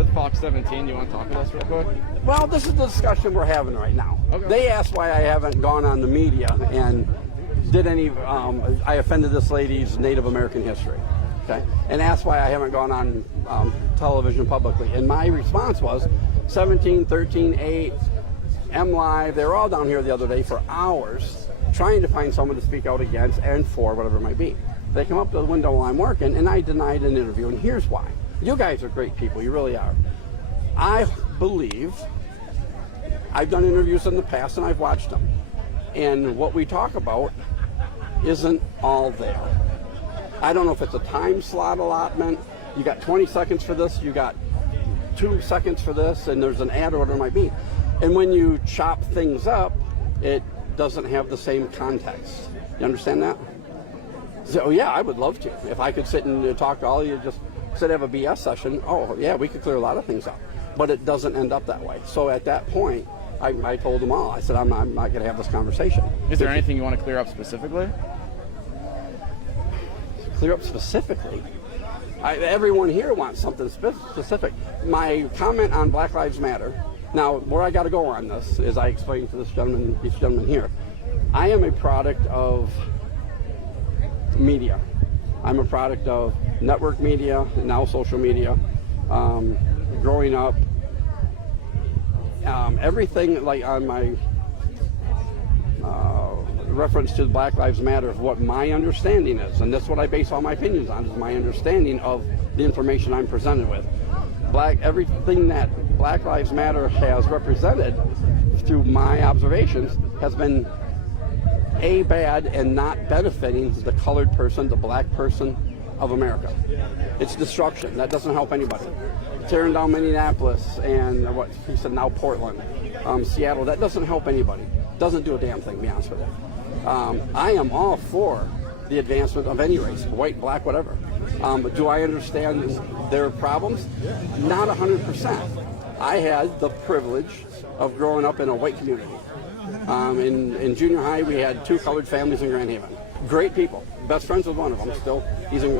with Fox 17. Do you want to talk with us real quick? Well, this is the discussion we're having right now. Okay. They asked why I haven't gone on the media and did any, I offended this lady's Native American history, okay? And asked why I haven't gone on television publicly. And my response was 17, 13, 8, M Live, they were all down here the other day for hours trying to find someone to speak out against and for whatever it might be. They come up to the window while I'm working, and I denied an interview, and here's why. You guys are great people, you really are. I believe, I've done interviews in the past, and I've watched them, and what we talk about isn't all there. I don't know if it's a time slot allotment, you got 20 seconds for this, you got 2 seconds for this, and there's an ad or whatever it might be. And when you chop things up, it doesn't have the same context. You understand that? So yeah, I would love to. If I could sit and talk to all of you, just sit have a BS session, oh yeah, we could clear a lot of things up. But it doesn't end up that way. So at that point, I told them all, I said, I'm not going to have this conversation. Is there anything you want to clear up specifically? Clear up specifically? Everyone here wants something specific. My comment on Black Lives Matter, now where I got to go on this is I explained to these gentlemen here, I am a product of media. I'm a product of network media and now social media. Growing up, everything like on my reference to Black Lives Matter, what my understanding is, and that's what I base all my opinions on, is my understanding of the information I'm presented with. Everything that Black Lives Matter has represented through my observations has been bad and not benefiting the colored person, the black person of America. It's destruction. That doesn't help anybody. Tearing down Minneapolis and what he said now Portland, Seattle, that doesn't help anybody. Doesn't do a damn thing, to be honest with you. I am all for the advancement of any race, white, black, whatever. But do I understand their problems? Not 100%. I had the privilege of growing up in a white community. In junior high, we had 2 colored families in Grand Haven. Great people. Best friends with one of them still. He's in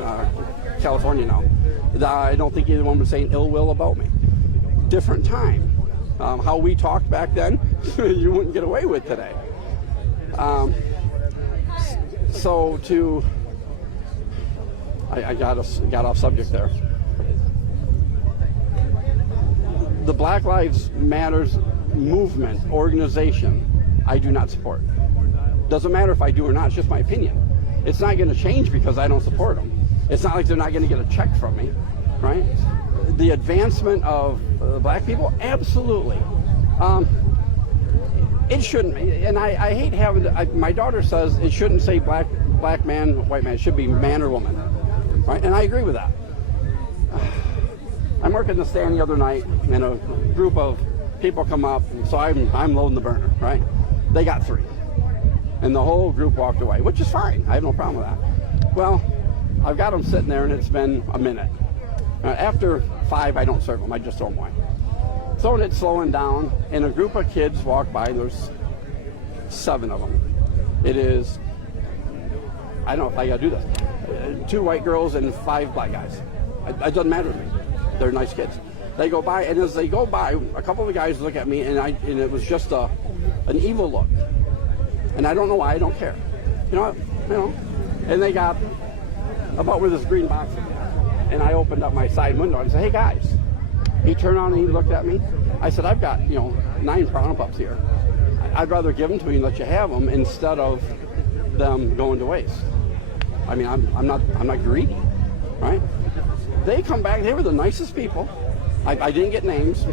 California now. I don't think either one was saying ill will about me. Different time. How we talked back then, you wouldn't get away with today. I got off subject there. The Black Lives Matters movement, organization, I do not support. Doesn't matter if I do or not, it's just my opinion. It's not going to change because I don't support them. It's not like they're not going to get a check from me, right? The advancement of black people, absolutely. It shouldn't be, and I hate having to, my daughter says it shouldn't say black man, white man, it should be man or woman, right? And I agree with that. I'm working the stand the other night, and a group of people come up, and so I'm loading the burner, right? They got 3, and the whole group walked away, which is fine. I have no problem with that. Well, I've got them sitting there, and it's been a minute. After 5, I don't serve them. I just throw them away. So it's slowing down, and a group of kids walk by. There's 7 of them. It is, I don't know if I got to do this, 2 white girls and 5 black guys. It doesn't matter to me. They're nice kids. They go by, and as they go by, a couple of the guys look at me, and it was just an evil look. And I don't know why. I don't care. You know. And they got about where this green box is. And I opened up my side window and I said, hey guys. He turned on and he looked at me. I said, I've got 9 Pronto Pups here. I'd rather give them to you and let you have them instead of them going to waste. I mean, I'm not greedy, right? They come back. They were the nicest people. I didn't get names.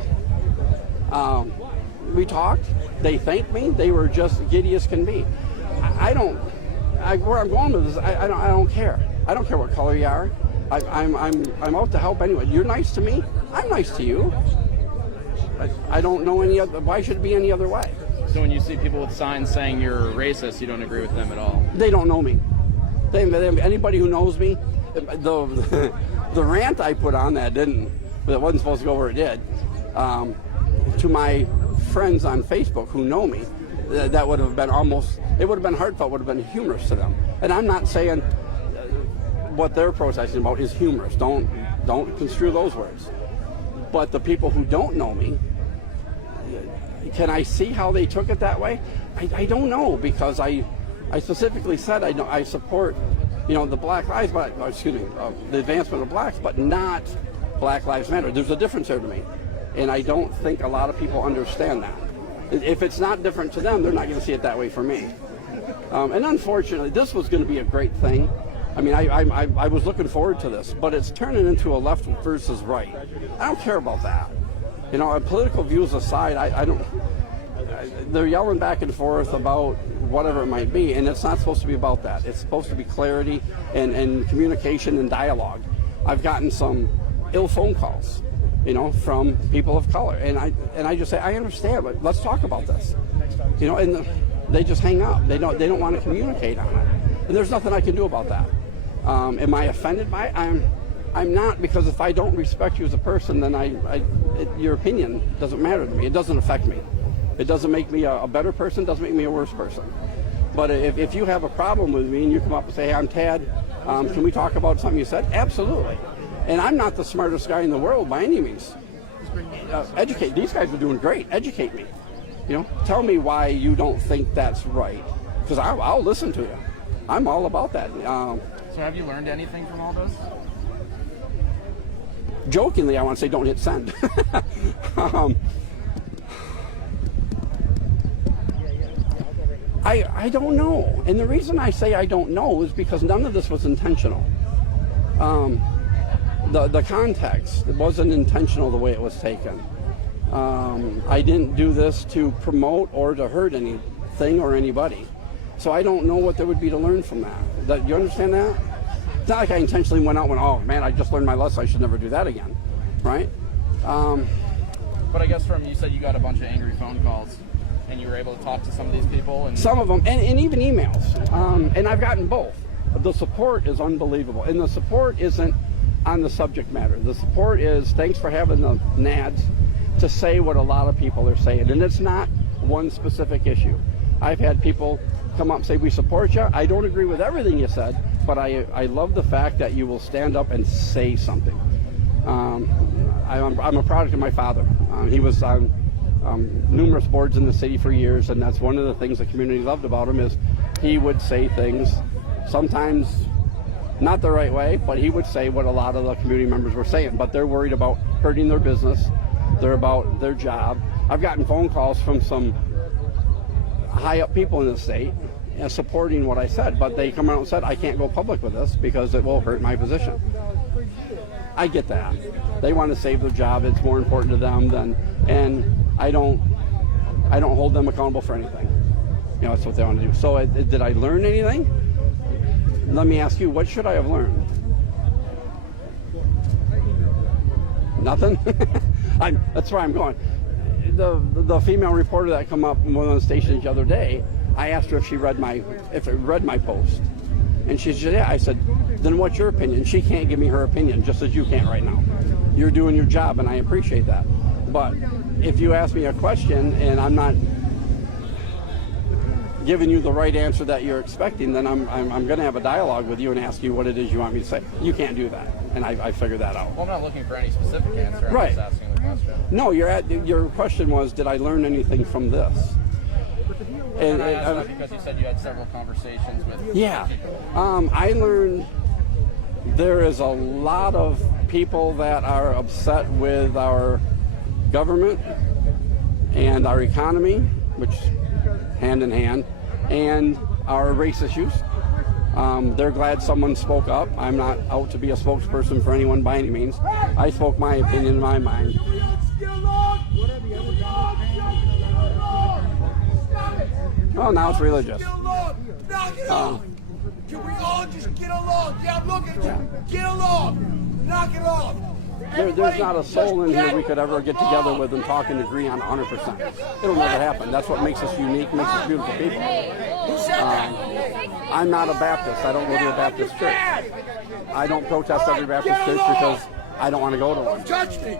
We talked. They thanked me. They were just giddy as can be. Where I'm going with this, I don't care. I don't care what color you are. I'm out to help anyway. You're nice to me. I'm nice to you. I don't know any other. Why should it be any other way? So when you see people with signs saying you're racist, you don't agree with them at all? They don't know me. Anybody who knows me, the rant I put on that wasn't supposed to go where it did. To my friends on Facebook who know me, that would have been it would have been heartfelt, would have been humorous to them. And I'm not saying what they're protesting about is humorous. Don't construe those words. But the people who don't know me, can I see how they took it that way? I don't know, because I specifically said I support, the Black Lives Matter, the advancement of blacks, but not Black Lives Matter. There's a difference there to me, and I don't think a lot of people understand that. If it's not different to them, they're not going to see it that way for me. And unfortunately, this was going to be a great thing. I mean, I was looking forward to this, but it's turning into a left versus right. I don't care about that. Political views aside, they're yelling back and forth about whatever it might be, and it's not supposed to be about that. It's supposed to be clarity and communication and dialogue. I've gotten some ill phone calls, from people of color, and I just say, I understand, but let's talk about this. And they just hang up. They don't want to communicate on it, and there's nothing I can do about that. Am I offended by it? I'm not, because if I don't respect you as a person, then your opinion doesn't matter to me. It doesn't affect me. It doesn't make me a better person, doesn't make me a worse person. But if you have a problem with me and you come up and say, hey, I'm Tad, can we talk about something you said? Absolutely. And I'm not the smartest guy in the world by any means. Educate. These guys are doing great. Educate me. Tell me why you don't think that's right, because I'll listen to you. I'm all about that. So have you learned anything from all this? Jokingly, I want to say don't hit send. I don't know. And the reason I say I don't know is because none of this was intentional. The context, it wasn't intentional the way it was taken. I didn't do this to promote or to hurt anything or anybody. So I don't know what there would be to learn from that. You understand that? It's not like I intentionally went out and went, oh man, I just learned my lesson, I should never do that again, right? But I guess you said you got a bunch of angry phone calls, and you were able to talk to some of these people? And some of them, and even emails. And I've gotten both. The support is unbelievable. And the support isn't on the subject matter. The support is, thanks for having the nads to say what a lot of people are saying. And it's not one specific issue. I've had people come up and say, we support you. I don't agree with everything you said, but I love the fact that you will stand up and say something. I'm a product of my father. He was on numerous boards in the city for years, and that's one of the things the community loved about him, is he would say things, sometimes not the right way, but he would say what a lot of the community members were saying. But they're worried about hurting their business. They're about their job. I've gotten phone calls from some high up people in the state supporting what I said, but they come out and said, I can't go public with this because it will hurt my position. I get that. They want to save their job. It's more important to them than, and I don't hold them accountable for anything. That's what they want to do. So did I learn anything? Let me ask you, what should I have learned? Nothing? That's where I'm going. The female reporter that come up on one of the stations the other day, I asked her if she read my post. And she said, yeah. I said, then what's your opinion? She can't give me her opinion, just as you can't right now. You're doing your job, and I appreciate that. But if you ask me a question and I'm not giving you the right answer that you're expecting, then I'm going to have a dialogue with you and ask you what it is you want me to say. You can't do that, and I figured that out. Well, I'm not looking for any specific answer. I'm right. just asking the question. No, your question was, did I learn anything from this? And I asked that because you said you had several conversations with people. I learned there is a lot of people that are upset with our government and our economy, which hand in hand, and our race issues. They're glad someone spoke up. I'm not out to be a spokesperson for anyone by any means. I spoke my opinion in my mind. Oh, now it's religious. Knock it off. Can we all just get along? Yeah, I'm looking at you. Get along. Knock it off. There's not a soul in here we could ever get together with and talk and agree on 100%. It'll never happen. That's what makes us unique, makes us beautiful people. I'm not a Baptist. I don't go to a Baptist church. I don't protest every Baptist church because I don't want to go to one. Touch me.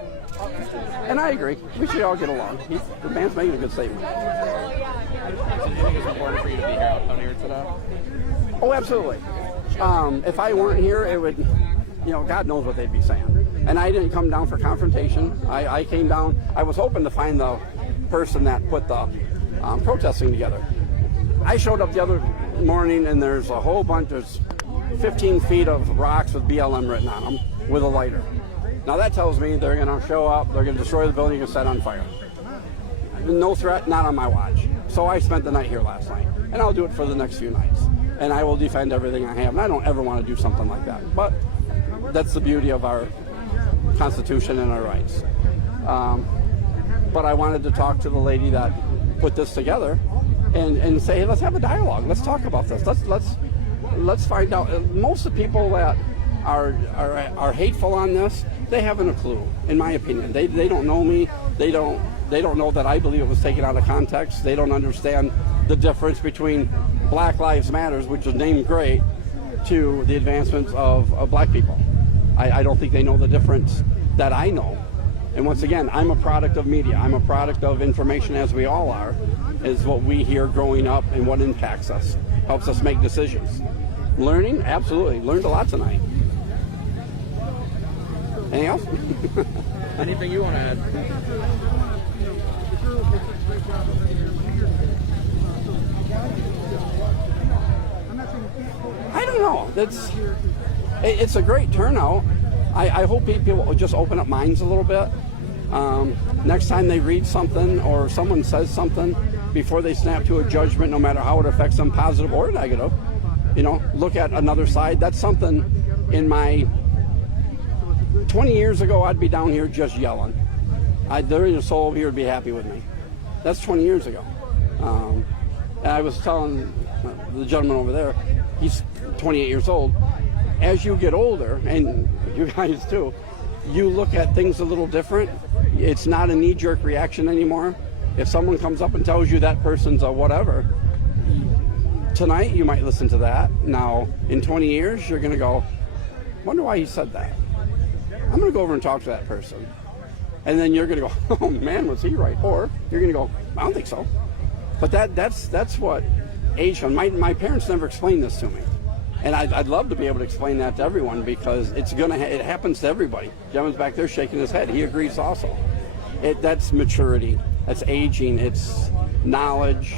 And I agree. We should all get along. The man's making a good statement. So do you think it's important for you to be out here today? Oh, absolutely. If I weren't here, it would, God knows what they'd be saying. And I didn't come down for confrontation. I came down, I was hoping to find the person that put the protesting together. I showed up the other morning and there's a whole bunch, there's 15 feet of rocks with BLM written on them with a lighter. Now that tells me they're going to show up, they're going to destroy the building and set on fire. No threat, not on my watch. So I spent the night here last night, and I'll do it for the next few nights. And I will defend everything I have, and I don't ever want to do something like that. But that's the beauty of our Constitution and our rights. But I wanted to talk to the lady that put this together and say, hey, let's have a dialogue. Let's talk about this. Let's find out. Most of the people that are hateful on this, they haven't a clue, in my opinion. They don't know me. They don't know that I believe it was taken out of context. They don't understand the difference between Black Lives Matters, which is named great, to the advancements of black people. I don't think they know the difference that I know. And once again, I'm a product of media. I'm a product of information, as we all are, is what we hear growing up and what impacts us, helps us make decisions. Learning? Absolutely. Learned a lot tonight. Anything else? Anything you want to add? I don't know. It's a great turnout. I hope people will just open up minds a little bit. Next time they read something or someone says something, before they snap to a judgment, no matter how it affects them, positive or negative, look at another side. That's something in my 20 years ago, I'd be down here just yelling. There ain't a soul here would be happy with me. That's 20 years ago. And I was telling the gentleman over there, he's 28 years old. As you get older, and you guys too, you look at things a little different. It's not a knee-jerk reaction anymore. If someone comes up and tells you that person's a whatever, tonight you might listen to that. Now, in 20 years, you're going to go, wonder why he said that. I'm going to go over and talk to that person. And then you're going to go, oh man, was he right? Or you're going to go, I don't think so. But that's what age, my parents never explained this to me. And I'd love to be able to explain that to everyone, because it happens to everybody. Gentleman's back there shaking his head. He agrees also. That's maturity. That's aging. It's knowledge.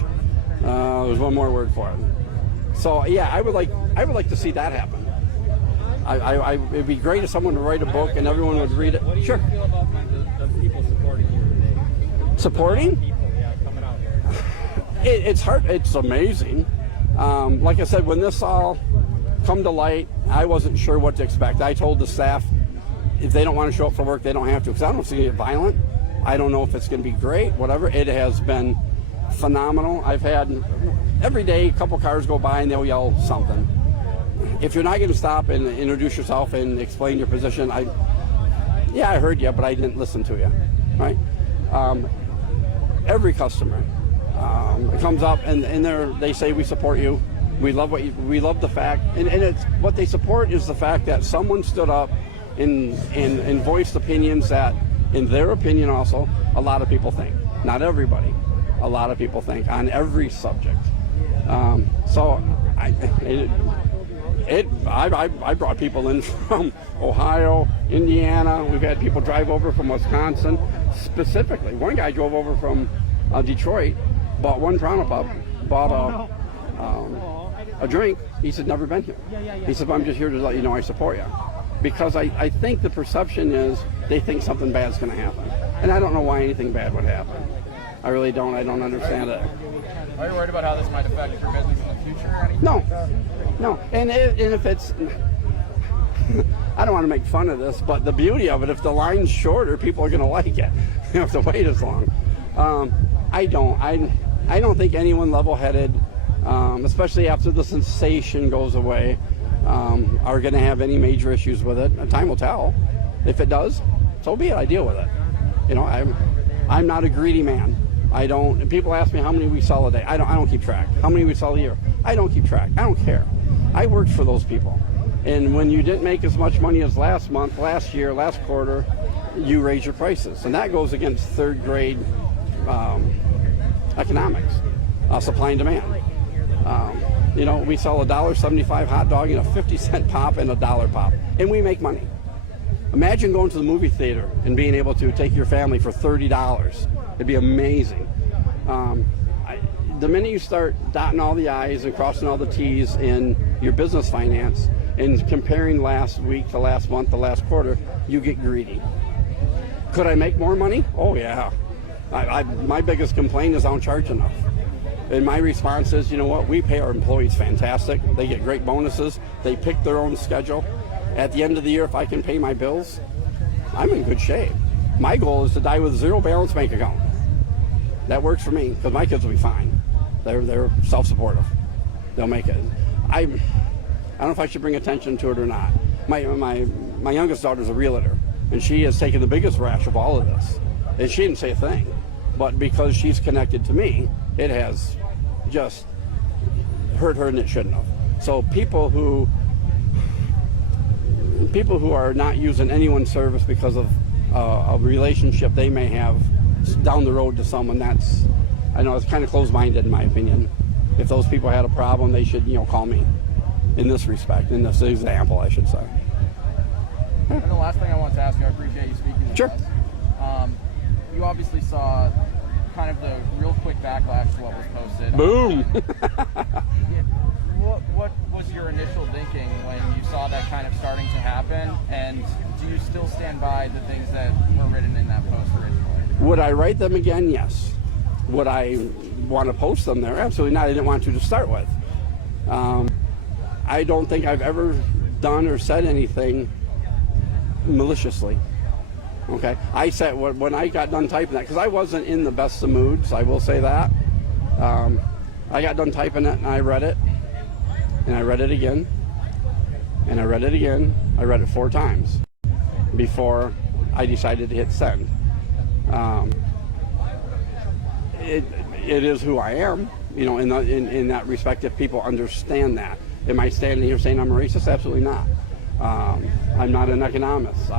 There's one more word for it. So yeah, I would like to see that happen. It'd be great if someone would write a book and everyone would read it. What do you Sure. feel about the people supporting you today? Supporting? People, yeah, coming out here. It's hard. It's amazing. Like I said, when this all come to light, I wasn't sure what to expect. I told the staff, if they don't want to show up for work, they don't have to, because I don't know if it's going to get violent. I don't know if it's going to be great, whatever. It has been phenomenal. I've had, every day, a couple cars go by and they'll yell something. If you're not going to stop and introduce yourself and explain your position, I heard you, but I didn't listen to you, right? Every customer comes up and they say, we support you. We love we love the fact, and it's what they support is the fact that someone stood up and voiced opinions that, in their opinion, also a lot of people think. Not everybody, a lot of people think on every subject. So I brought people in from Ohio, Indiana. We've had people drive over from Wisconsin, specifically. One guy drove over from Detroit, bought one Pronto Pup, bought a drink. He said, never been here. He said, I'm just here to let you know I support you. Because I think the perception is they think something bad's going to happen. And I don't know why anything bad would happen. I really don't. I don't understand it. Are you worried about how this might affect your business in the future or anything? No. And if it's, I don't want to make fun of this, but the beauty of it, if the line's shorter, people are going to like it. You don't have to wait as long. I don't think anyone level-headed, especially after the sensation goes away, are going to have any major issues with it. Time will tell. If it does, so be it. I deal with it. I'm not a greedy man. I don't. And people ask me how many we sell a day. I don't keep track. How many we sell a year? I don't keep track. I don't care. I worked for those people. And when you didn't make as much money as last month, last year, last quarter, you raise your prices, and that goes against third grade economics, supply and demand. We sell a $1.75 hot dog and a 50-cent pop and a $1 pop, and we make money. Imagine going to the movie theater and being able to take your family for $30. It'd be amazing. The minute you start dotting all the I's and crossing all the T's in your business finance and comparing last week to last month to last quarter, you get greedy. Could I make more money? Oh yeah. My biggest complaint is I don't charge enough. And my response is, you know what, we pay our employees fantastic. They get great bonuses. They pick their own schedule. At the end of the year, if I can pay my bills, I'm in good shape. My goal is to die with zero balance bank account. That works for me because my kids will be fine. They're self-supportive. They'll make it. I don't know if I should bring attention to it or not. My youngest daughter's a realtor, and she has taken the biggest rash of all of this. And she didn't say a thing, but because she's connected to me, it has just hurt her, and it shouldn't have. So people who are not using anyone's service because of a relationship they may have down the road to someone, I know it's kind of closed-minded in my opinion. If those people had a problem, they should, call me in this respect, in this example, I should say. And the last thing I want to ask you, I appreciate you speaking with Sure. us. You obviously saw kind of the real quick backlash to what was posted. Boom! What was your initial thinking when you saw that kind of starting to happen? And do you still stand by the things that were written in that post originally? Would I write them again? Yes. Would I want to post them there? Absolutely not. I didn't want to start with. I don't think I've ever done or said anything maliciously. Okay. I said when I got done typing that, because I wasn't in the best of moods, I will say that. I got done typing it and I read it. And I read it again. And I read it again. I read it 4 times before I decided to hit send. It is who I am, in that respect, if people understand that. Am I standing here saying I'm a racist? Absolutely not. I'm not an economist.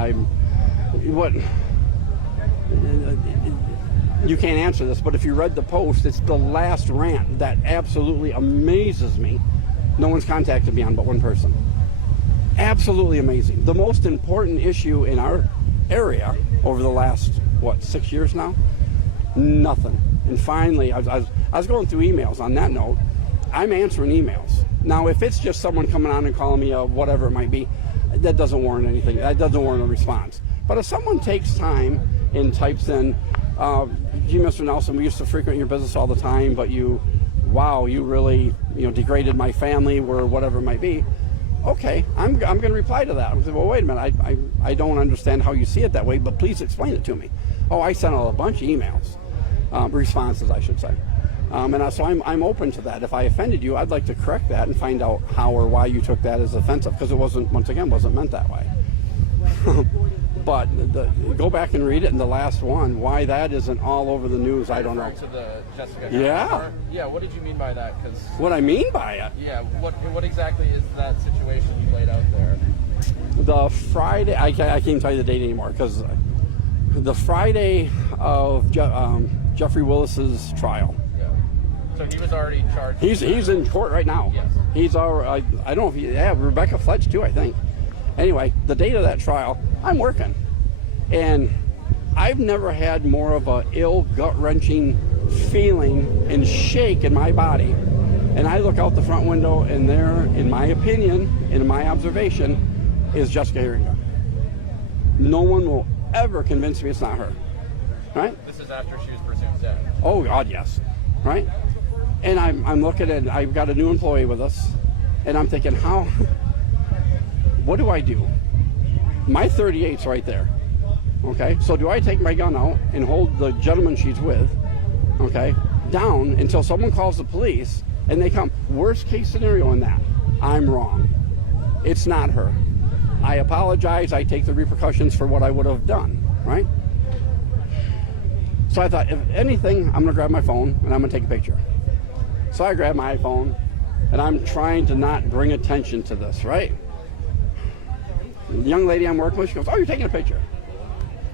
You can't answer this, but if you read the post, it's the last rant that absolutely amazes me. No one's contacted me on but one person. Absolutely amazing. The most important issue in our area over the last, 6 years now? Nothing. And finally, I was going through emails. On that note, I'm answering emails. Now, if it's just someone coming on and calling me a whatever it might be, that doesn't warrant anything. That doesn't warrant a response. But if someone takes time and types in, gee, Mr. Nelson, we used to frequent your business all the time, but you really, degraded my family, or whatever it might be. Okay, I'm going to reply to that. I'm saying, well, wait a minute, I don't understand how you see it that way, but please explain it to me. Oh, I sent out a bunch of emails, responses, I should say. So I'm open to that. If I offended you, I'd like to correct that and find out how or why you took that as offensive, because it wasn't meant that way. But go back and read it in the last one. Why that isn't all over the news, I don't know. To the Jessica. Yeah. Yeah. What did you mean by that? Because what I mean by it. Yeah. What exactly is that situation you laid out there? The Friday, I can't tell you the date anymore, because the Friday of Jeffrey Willis's trial. Yeah. So he was already charged. He's in court right now. Yes. He's already. I don't know if Rebecca Fletch too, I think. Anyway, the date of that trial, I'm working. And I've never had more of a ill, gut-wrenching feeling and shake in my body. And I look out the front window, and there, in my opinion, in my observation, is Jessica Harrington. No one will ever convince me it's not her. Right? This is after she was presumed dead. Oh, God, yes. Right? And I'm looking at, I've got a new employee with us, and I'm thinking, what do I do? My 38's right there. Okay, so do I take my gun out and hold the gentleman she's with, okay, down until someone calls the police and they come? Worst case scenario in that, I'm wrong. It's not her. I apologize. I take the repercussions for what I would have done, right? So I thought, if anything, I'm gonna grab my phone and I'm gonna take a picture. So I grab my iPhone and I'm trying to not bring attention to this, right? The young lady I'm working with, she goes, oh, you're taking a picture.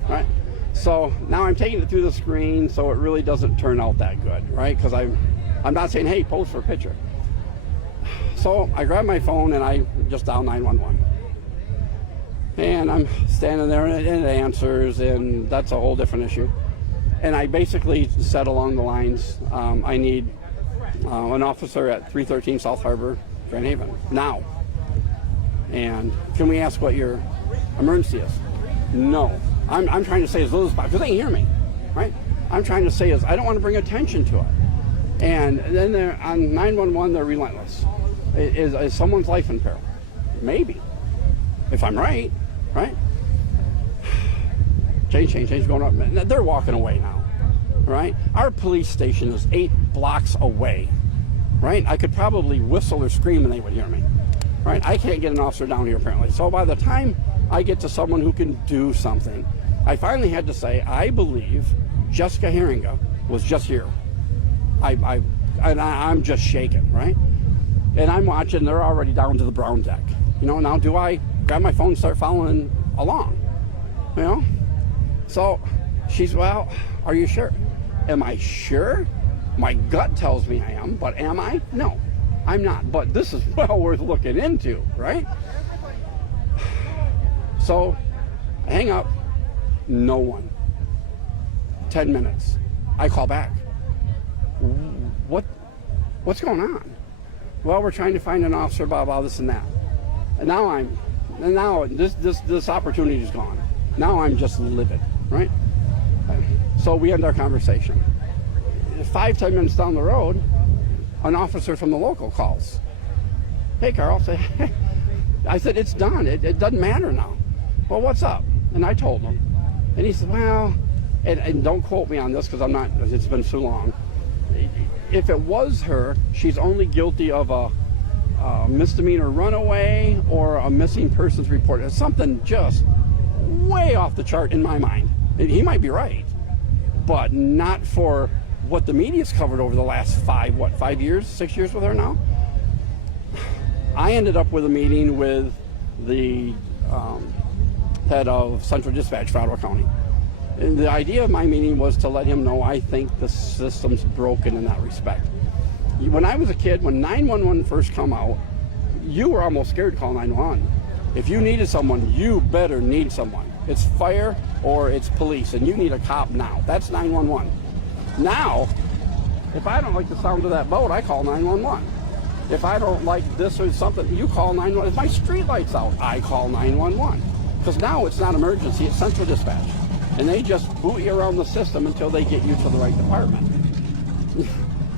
Right? So now I'm taking it through the screen, so it really doesn't turn out that good, right? Because I'm not saying, hey, pose for a picture. So I grab my phone and I just dial 911. And I'm standing there, and it answers, and that's a whole different issue. And I basically said along the lines, I need an officer at 313 South Harbor, Grand Haven, now. And can we ask what your emergency is? No. I'm trying to say as little as possible, because they hear me, right? I'm trying to say is I don't want to bring attention to it. And then they're on 911, they're relentless. Is someone's life in peril? Maybe. If I'm right? Change going up. They're walking away now, right? Our police station is 8 blocks away, right? I could probably whistle or scream and they would hear me, right? I can't get an officer down here apparently. So by the time I get to someone who can do something, I finally had to say, I believe Jessica Herringa was just here. I'm just shaking, right? And I'm watching, they're already down to the brown deck. Now do I grab my phone and start following along? So she's, well, are you sure? Am I sure? My gut tells me I am, but am I? No, I'm not. But this is well worth looking into, right? So I hang up, no one. 10 minutes. I call back. What's going on? Well, we're trying to find an officer, blah, blah, this and that. And now this opportunity is gone. Now I'm just livid, right? So we end our conversation. 5-10 minutes down the road, an officer from the local calls. Hey, Carl. I said, it's done. It doesn't matter now. Well, what's up? And I told him. And he said, well, and don't quote me on this because it's been so long. If it was her, she's only guilty of a misdemeanor runaway or a missing persons report. It's something just way off the chart in my mind. He might be right, but not for what the media's covered over the last 6 years with her now. I ended up with a meeting with the head of Central Dispatch for Ottawa County. And the idea of my meeting was to let him know I think the system's broken in that respect. When I was a kid, when 911 first come out, you were almost scared to call 911. If you needed someone, you better need someone. It's fire or it's police, and you need a cop now. That's 911. Now, if I don't like the sound of that boat, I call 911. If I don't like this or something, you call 911. If my street light's out, I call 911. Because now it's not emergency, it's Central Dispatch. And they just boot you around the system until they get you to the right department.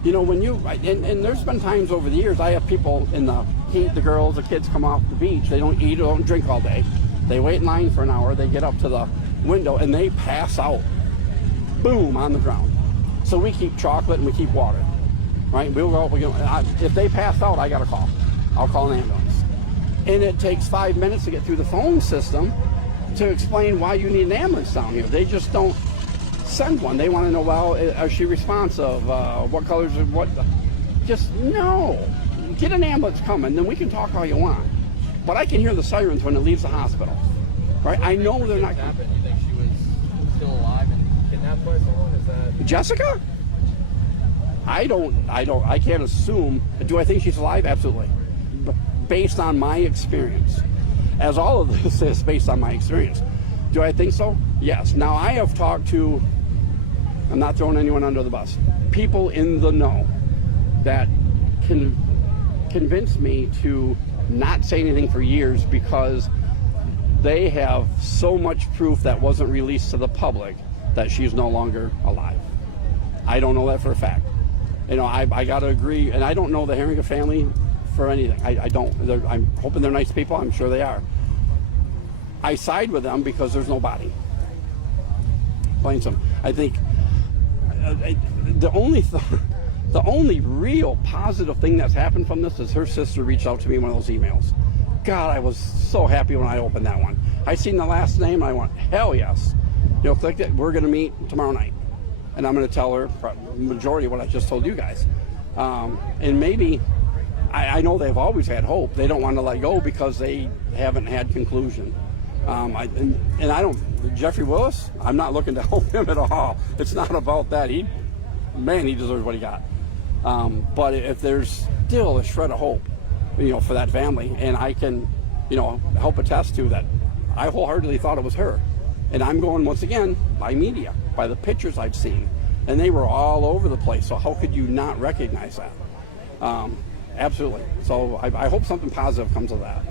And there's been times over the years, I have people in the heat, the girls, the kids come off the beach, they don't eat or don't drink all day. They wait in line for an hour, they get up to the window and they pass out. Boom, on the ground. So we keep chocolate and we keep water, right? If they pass out, I got a call. I'll call an ambulance. And it takes 5 minutes to get through the phone system to explain why you need an ambulance down here. They just don't send one. They want to know, well, is she responsive? What colors? Just no. Get an ambulance coming, then we can talk all you want. But I can hear the sirens when it leaves the hospital, right? I know they're not. You think she was still alive and kidnapped by someone? Is that Jessica? I can't assume. Do I think she's alive? Absolutely. Based on my experience. As all of this is based on my experience. Do I think so? Yes. Now, I have talked to, I'm not throwing anyone under the bus, people in the know that can convince me to not say anything for years because they have so much proof that wasn't released to the public that she's no longer alive. I don't know that for a fact. I got to agree, and I don't know the Herringa family for anything. I don't. I'm hoping they're nice people. I'm sure they are. I side with them because there's no body. Plain simple. I think the only real positive thing that's happened from this is her sister reached out to me in one of those emails. God, I was so happy when I opened that one. I seen the last name, and I went, hell yes. Click it. We're going to meet tomorrow night, and I'm going to tell her the majority of what I just told you guys. And maybe. I know they've always had hope. They don't want to let go because they haven't had conclusion. I don't. Jeffrey Willis, I'm not looking to help him at all. It's not about that. He deserves what he got. But if there's still a shred of hope, for that family, and I can, help attest to that, I wholeheartedly thought it was her. And I'm going, once again, by media, by the pictures I've seen. And they were all over the place, so how could you not recognize that? Absolutely. So I hope something positive comes of that.